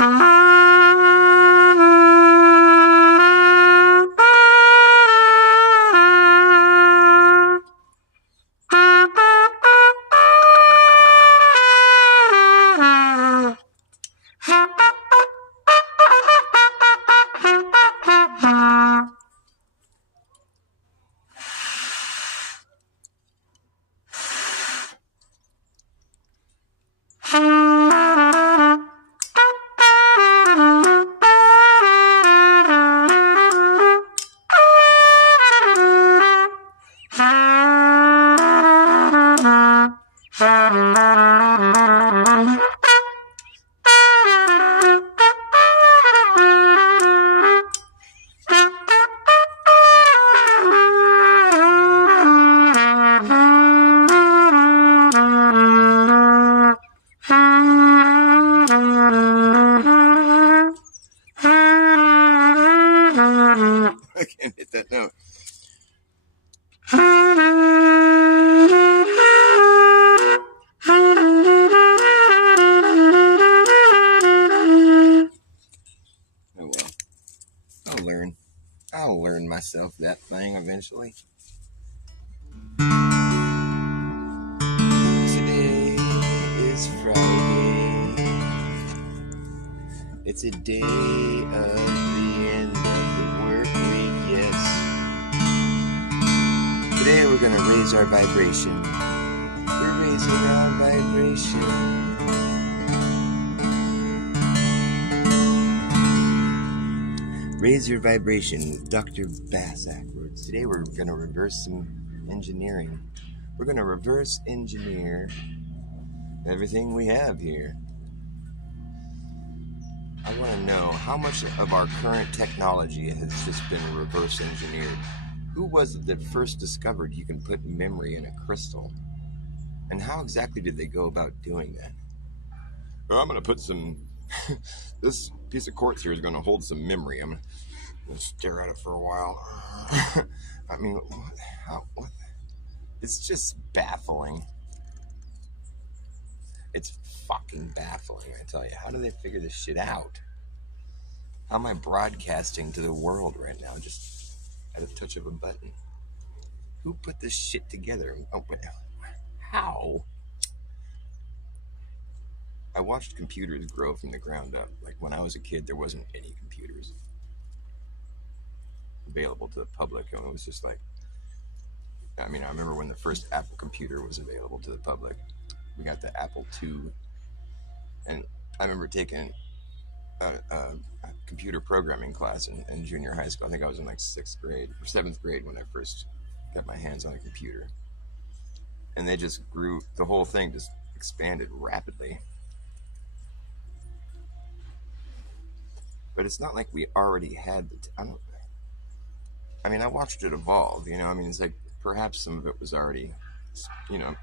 I can't hit that note. Oh well. I'll learn myself that thing eventually. Today is Friday. It's a day of the end of the work week, yes. Today we're gonna raise our vibration. We're raising our vibration. Raise your vibration with Dr. Bas Ackwards. Today we're gonna reverse some engineering. We're gonna reverse engineer everything we have here. I want to know how much of our current technology has just been reverse engineered. Who was it that first discovered you can put memory in a crystal? And how exactly did they go about doing that? Well, I'm going to put some... this piece of quartz here is going to hold some memory. I'm going to stare at it for a while. I mean, what? It's just baffling. It's fucking baffling, I tell you. How do they figure this shit out? How am I broadcasting to the world right now, just at a touch of a button? Who put this shit together? Oh, but how? I watched computers grow from the ground up. Like when I was a kid, there wasn't any computers available to the public. And it was just like, I mean, I remember when the first Apple computer was available to the public. We got the Apple II. And I remember taking a computer programming class in junior high school. I think I was in like 6th grade or 7th grade when I first got my hands on a computer. And they just grew, the whole thing just expanded rapidly. But it's not like we already had I watched it evolve, you know. I mean, it's like perhaps some of it was already, you know,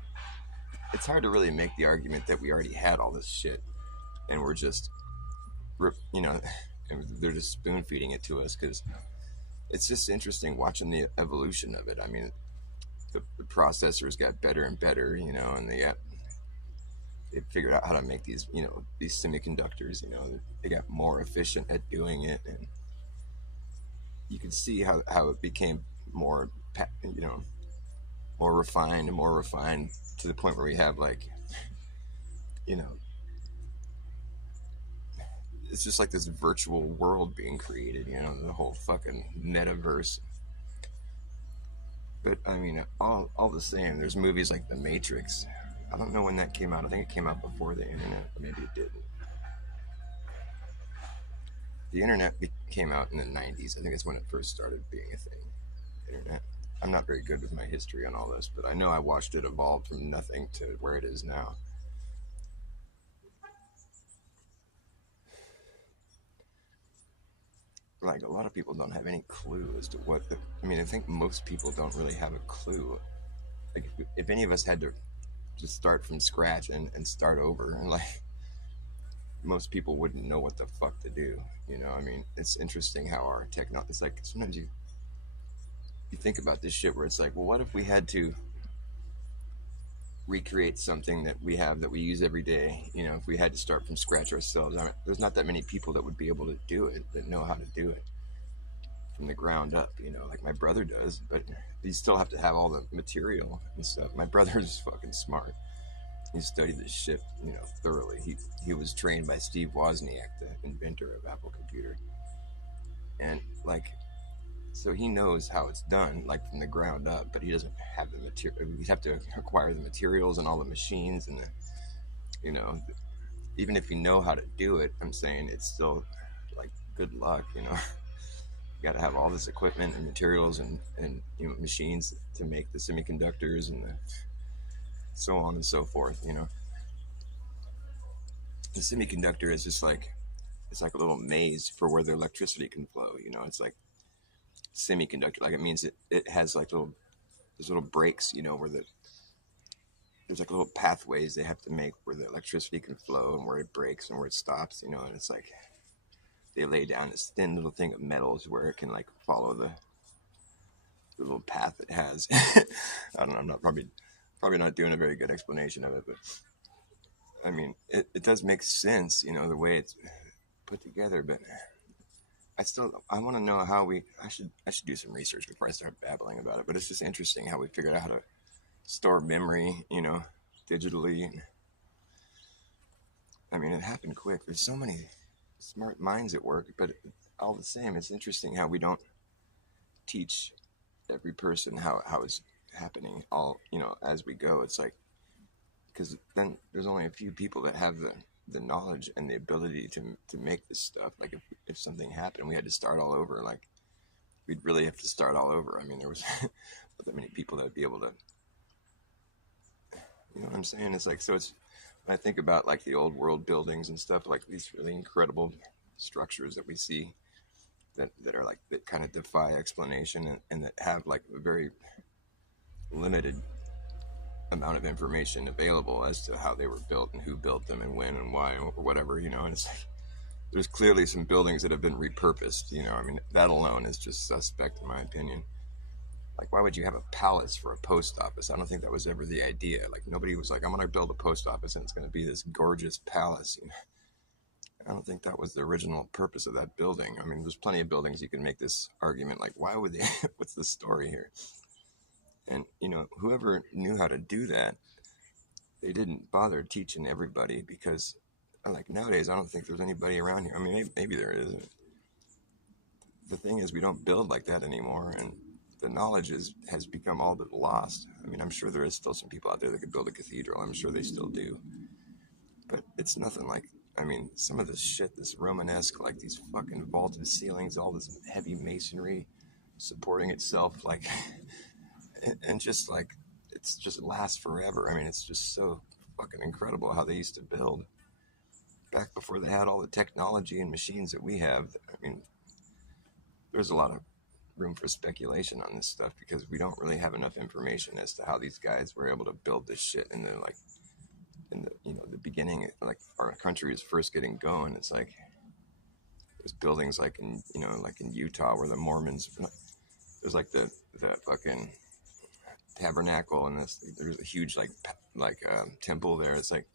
it's hard to really make the argument that we already had all this shit and we're just, you know, they're just spoon feeding it to us, because it's just interesting watching the evolution of it. I mean, the processors got better and better, you know, and they figured out how to make these, you know, these semiconductors, you know, they got more efficient at doing it, and you can see how it became more, you know, more refined to the point where we have, like, you know, it's just like this virtual world being created, you know, the whole fucking metaverse. But I mean, all the same, there's movies like The Matrix. I don't know when that came out. I think it came out before the internet. Maybe it didn't. The internet came out in the 90s. I think that's when it first started being a thing. Internet. I'm not very good with my history on all this, but I know I watched it evolve from nothing to where it is now. Like, a lot of people don't have any clue as to what I think most people don't really have a clue. Like, if any of us had to just start from scratch and start over, and like, most people wouldn't know what the fuck to do, you know. I mean, it's interesting how our technology, it's like, sometimes you think about this shit where it's like, well, what if we had to recreate something that we have that we use every day. You know, if we had to start from scratch ourselves, there's not that many people that would be able to do it, that know how to do it from the ground up. You know, like my brother does, but you still have to have all the material and stuff. My brother's fucking smart. He studied this shit, you know, thoroughly. He was trained by Steve Wozniak, the inventor of Apple Computer, and like, so he knows how it's done, like from the ground up. But he doesn't have the material. We have to acquire the materials and all the machines and the, you know, even if you know how to do it, I'm saying it's still like good luck, you know. You got to have all this equipment and materials and you know machines to make the semiconductors and the so on and so forth. You know, the semiconductor is just like, it's like a little maze for where the electricity can flow. You know, it's like semiconductor, like it means it has like little, there's little breaks, you know, where there's like little pathways they have to make where the electricity can flow and where it breaks and where it stops, you know. And it's like they lay down this thin little thing of metals where it can like follow the little path it has. I don't know, I'm not probably not doing a very good explanation of it, but I mean it does make sense, you know, the way it's put together. But I want to know how I should do some research before I start babbling about it. But it's just interesting how we figured out how to store memory, you know, digitally. I mean, it happened quick. There's so many smart minds at work, but all the same, it's interesting how we don't teach every person how it's happening all, you know, as we go. It's like, because then there's only a few people that have the knowledge and the ability to make this stuff. Like if something happened, we had to start all over. Like we'd really have to start all over. I mean, there was not that many people that would be able to, you know what I'm saying? It's like, so it's, when I think about like the old world buildings and stuff, like these really incredible structures that we see that are like, that kind of defy explanation and that have like a very limited amount of information available as to how they were built and who built them and when and why or whatever, you know. And it's like, there's clearly some buildings that have been repurposed, you know. I mean, that alone is just suspect in my opinion. Like, why would you have a palace for a post office? I don't think that was ever the idea. Like, nobody was like, I'm going to build a post office and it's going to be this gorgeous palace, you know. I don't think that was the original purpose of that building. I mean, there's plenty of buildings you can make this argument, like, why would they, what's the story here? And, you know, whoever knew how to do that, they didn't bother teaching everybody because, like, nowadays, I don't think there's anybody around here. I mean, maybe there is. The thing is, we don't build like that anymore, and the knowledge has become all but lost. I mean, I'm sure there is still some people out there that could build a cathedral. I'm sure they still do. But it's nothing like, I mean, some of this shit, this Romanesque, like these fucking vaulted ceilings, all this heavy masonry supporting itself, like, and just like, it's just lasts forever. I mean, it's just so fucking incredible how they used to build back before they had all the technology and machines that we have. I mean, there's a lot of room for speculation on this stuff because we don't really have enough information as to how these guys were able to build this shit in the, like, in the, you know, the beginning, like our country is first getting going. It's like there's buildings like in, you know, like in Utah where the Mormons, there's like the fucking tabernacle and there's a huge like temple there. It's like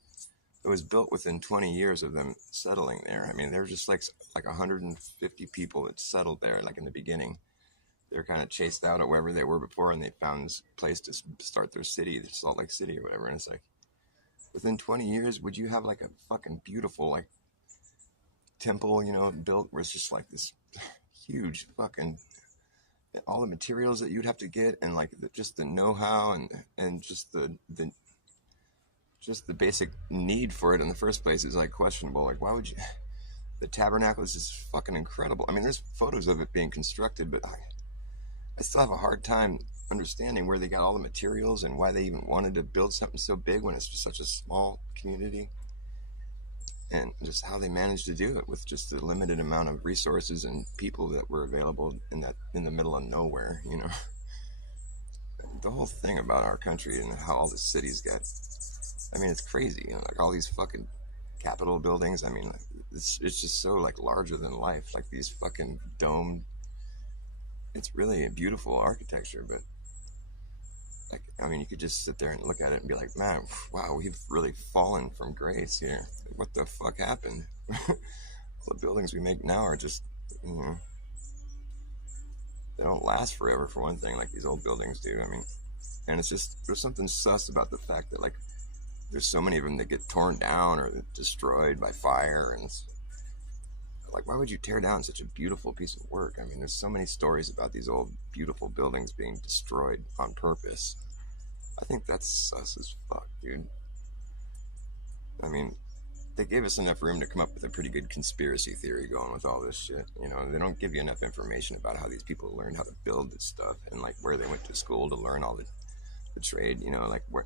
it was built within 20 years of them settling there. I mean, there were just like 150 people that settled there like in the beginning. They're kind of chased out of wherever they were before and they found this place to start their city, Salt Lake City or whatever. And it's like, within 20 years, would you have like a fucking beautiful like temple, you know, built where it's just like this huge fucking, all the materials that you'd have to get and like just the know-how and just the basic need for it in the first place is like questionable. Like, why would you? The tabernacle is just fucking incredible. I mean, there's photos of it being constructed, but I still have a hard time understanding where they got all the materials and why they even wanted to build something so big when it's just such a small community, and just how they managed to do it with just the limited amount of resources and people that were available in the middle of nowhere, you know. The whole thing about our country and how all the cities got, I mean, it's crazy, you know, like all these fucking Capitol buildings. I mean, like, it's just so like larger than life, like these fucking domed. It's really a beautiful architecture, but like, I mean, you could just sit there and look at it and be like, man, wow, we've really fallen from grace here. What the fuck happened? All the buildings we make now are just, you know, they don't last forever, for one thing, like these old buildings do. I mean, and it's just, there's something sus about the fact that, like, there's so many of them that get torn down or destroyed by fire. And it's like, why would you tear down such a beautiful piece of work? I mean, there's so many stories about these old, beautiful buildings being destroyed on purpose. I think that's sus as fuck, dude. I mean, they gave us enough room to come up with a pretty good conspiracy theory going with all this shit. You know, they don't give you enough information about how these people learned how to build this stuff and like where they went to school to learn all the trade. You know, like where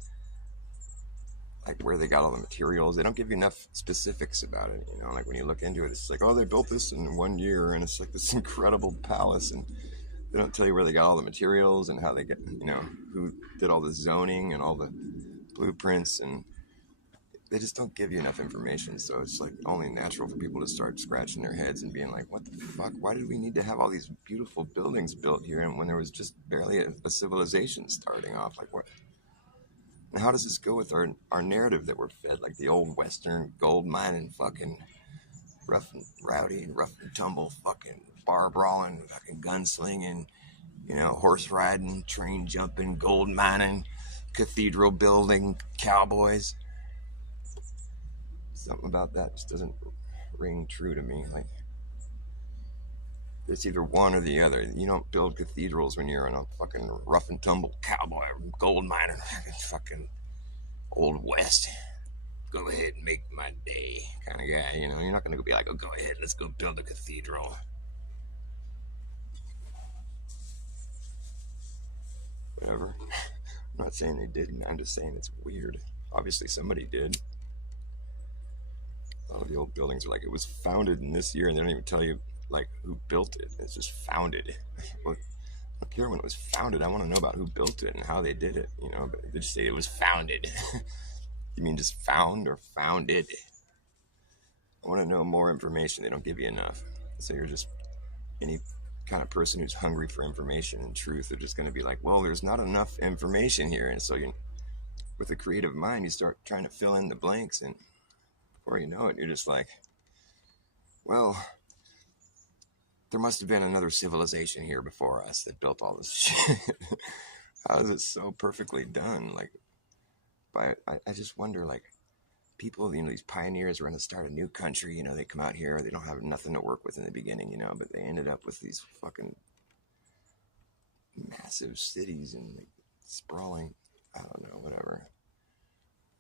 they got all the materials. They don't give you enough specifics about it. You know, like when you look into it, it's like, oh, they built this in 1 year, and it's like this incredible palace, and they don't tell you where they got all the materials and how they get, you know, who did all the zoning and all the blueprints, and they just don't give you enough information. So it's like only natural for people to start scratching their heads and being like, what the fuck? Why did we need to have all these beautiful buildings built here, and when there was just barely a civilization starting off? Like, what? And how does this go with our narrative that we're fed? Like the old Western gold mining, fucking rough and rowdy and rough and tumble, fucking bar brawling, fucking gunslinging, you know, horse riding, train jumping, gold mining, cathedral building, cowboys. Something about that just doesn't ring true to me. Like, it's either one or the other. You don't build cathedrals when you're in a fucking rough and tumble cowboy, gold miner, fucking old west. Go ahead and make my day kind of guy. You know, you're not going to be like, oh, go ahead, let's go build a cathedral. Whatever. I'm not saying they didn't. I'm just saying it's weird. Obviously, somebody did. A lot of the old buildings are like, it was founded in this year, and they don't even tell you like who built it. It's just founded. Well, I don't care when it was founded. I want to know about who built it and how they did it. You know, but they just say it was founded. You mean just found or founded? I want to know more information. They don't give you enough. So you're just any kind of person who's hungry for information and truth. They're just going to be like, well, there's not enough information here, and so you, with a creative mind, you start trying to fill in the blanks, and before you know it, you're just like, well, there must have been another civilization here before us that built all this shit. How is it so perfectly done? Like, I just wonder, like, people, you know, these pioneers were going to start a new country, you know, they come out here, they don't have nothing to work with in the beginning, you know, but they ended up with these fucking massive cities and like, sprawling, I don't know, whatever.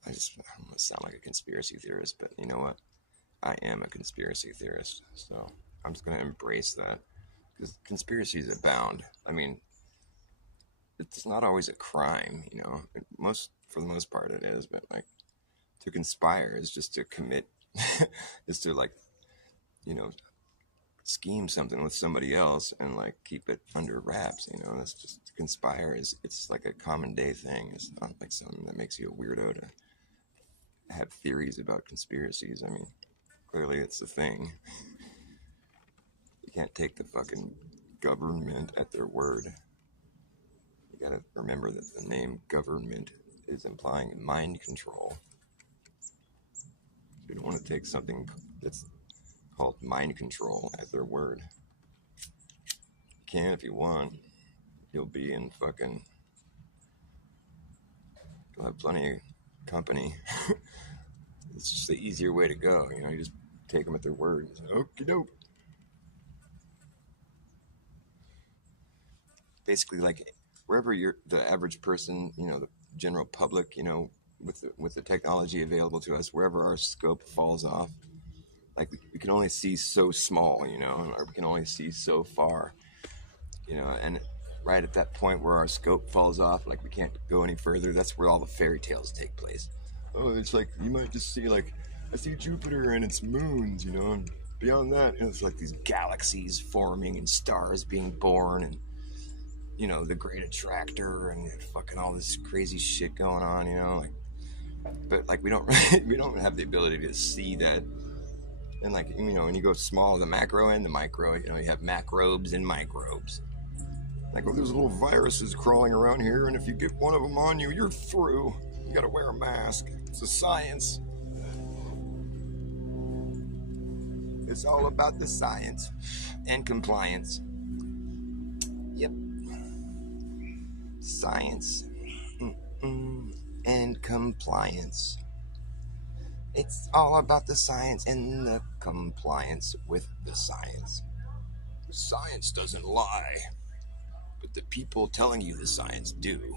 I don't want to sound like a conspiracy theorist, but you know what? I am a conspiracy theorist, so I'm just going to embrace that, because conspiracies abound. I mean, it's not always a crime, you know, for the most part it is, but like, to conspire is just to commit, is to like, you know, scheme something with somebody else and like keep it under wraps, you know. That's just, to conspire is, it's like a common day thing. It's not like something that makes you a weirdo to have theories about conspiracies. I mean, clearly it's a thing. You can't take the fucking government at their word. You gotta remember that the name government is implying mind control. You don't want to take something that's called mind control at their word. You can if you want. You'll be in fucking, you'll have plenty of company. It's just the easier way to go, you know. You just take them at their word. Okie doke. Basically, like, wherever you're the average person, you know, the general public, you know, with the technology available to us, wherever our scope falls off, like we can only see so small, you know, or we can only see so far, you know, and right at that point where our scope falls off, like we can't go any further, that's where all the fairy tales take place. Oh, it's like, you might just see, like, I see Jupiter and its moons, you know, and beyond that, it's like these galaxies forming and stars being born and, you know, the great attractor and fucking all this crazy shit going on, you know, like, but like we don't have the ability to see that. And like, you know, when you go small, the macro and the micro, you know, you have macrobes and microbes. Like, oh, there's little viruses crawling around here, and if you get one of them on you, you're through. You gotta wear a mask. It's a science. It's all about the science and compliance. Yep. Science and compliance. It's all about the science and the compliance with the science. Science doesn't lie, but the people telling you the science do.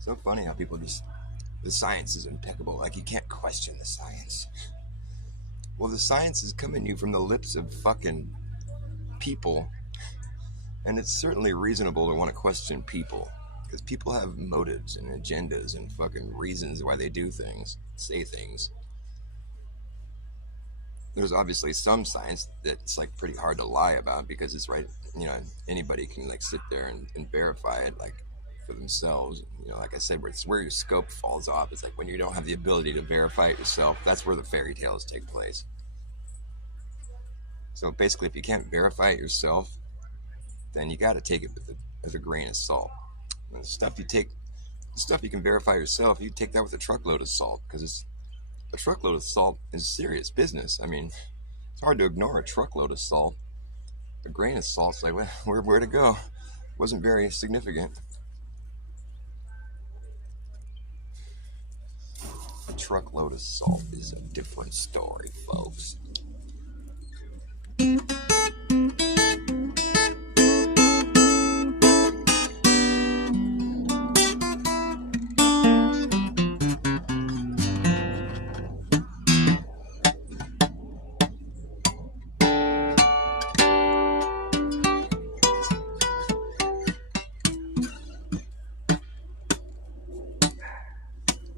So funny how people just, the science is impeccable. Like, you can't question the science. Well, the science is coming to you from the lips of fucking people, and it's certainly reasonable to want to question people, because people have motives and agendas and fucking reasons why they do things, say things. There's obviously some science that's like pretty hard to lie about, because it's right, you know, anybody can like sit there and verify it like for themselves. You know, like I said, it's where your scope falls off. It's like when you don't have the ability to verify it yourself, that's where the fairy tales take place. So basically, if you can't verify it yourself, then you got to take it with a grain of salt. And the stuff you can verify yourself, you take that with a truckload of salt, because a truckload of salt is serious business. I mean, it's hard to ignore a truckload of salt. A grain of salt's like, well, where to go? Wasn't very significant. A truckload of salt is a different story, folks.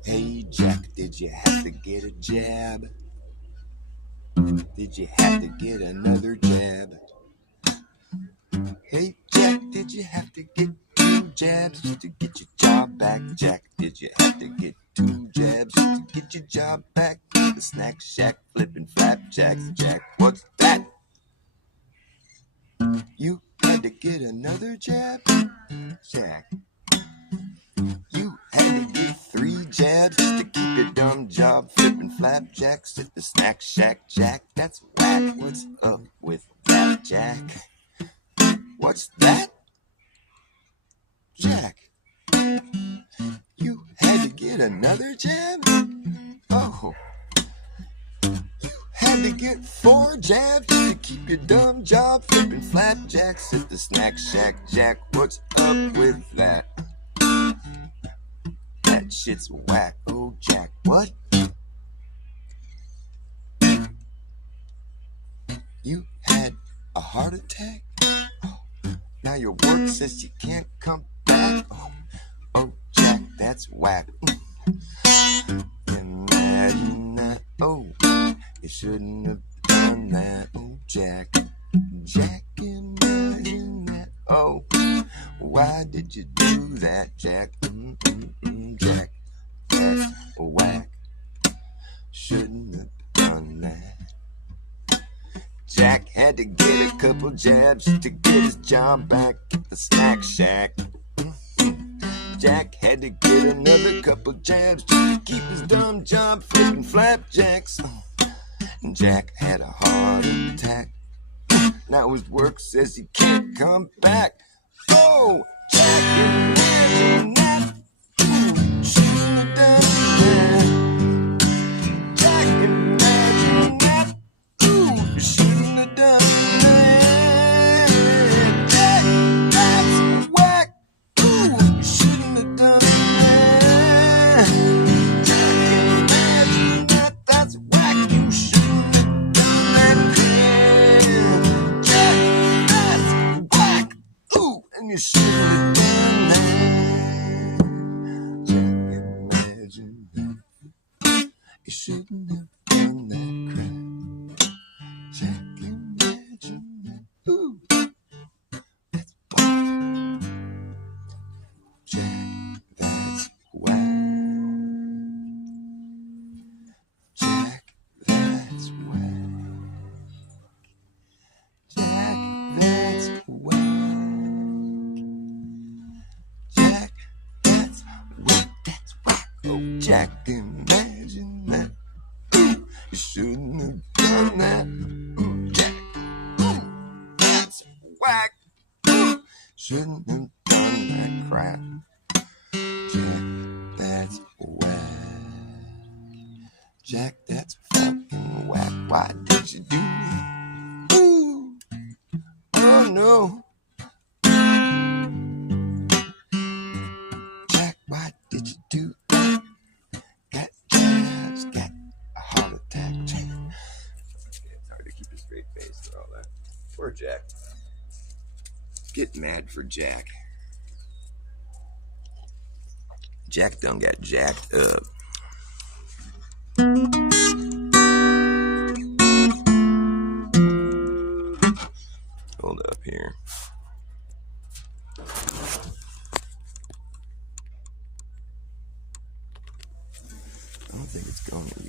Hey, Jack, did you have to get a jab? Did you have to get another jab? Hey, Jack, did you have to get 2 jabs just to get your job back? Jack, did you have to get 2 jabs just to get your job back? The snack shack flipping flapjacks. Jack, what's that? You had to get another jab? Jack, you had to get 3 jabs just to keep your dumb job flipping flapjacks at the snack shack. Jack, that's whack. What's up with that, Jack? What's that? Jack, you had to get another jab? Oh, you had to get 4 jabs to keep your dumb job flipping flapjacks at the snack shack. Jack, what's up with that? That shit's whack. Oh, Jack, what? You had a heart attack? Now your work says you can't come back? Oh, Jack, that's whack. Imagine that. Oh, you shouldn't have done that. Oh, Jack. Jack, imagine that. Oh, why did you do that, Jack? Jack, that's whack. Shouldn't have done that. Jack had to get a couple jabs to get his job back at the snack shack. Jack had to get another couple jabs just to keep his dumb job flipping flapjacks. Jack had a heart attack. Now his work says he can't come back. Oh, Jack, imagine that. Ooh, shouldn't have done that. Jack, imagine that. Ooh, you shouldn't have done that. Jack, that's whack. Ooh, you shouldn't have done that. Jack, imagine that. That's whack. You shouldn't have done that. Jack, that's whack. Ooh, and you shouldn't have done that. Jack, imagine that. You shouldn't have done that crap. Jack, imagine that. Ooh, that's whack. Jack, that's whack. Jack, that's whack. Jack, imagine that. Ooh, you shouldn't have done that. Ooh, Jack, ooh, that's whack. Ooh, shouldn't have done that crap. Jack, that's whack. Jack, that's fucking whack. Why did you do it? Ooh, oh no. Jack, why did you do that? Got jabs, got a heart attack. It's hard to keep a straight face and all that. Poor Jack. Get mad for Jack. Jack done got jacked up. Hold up here. I don't think it's going to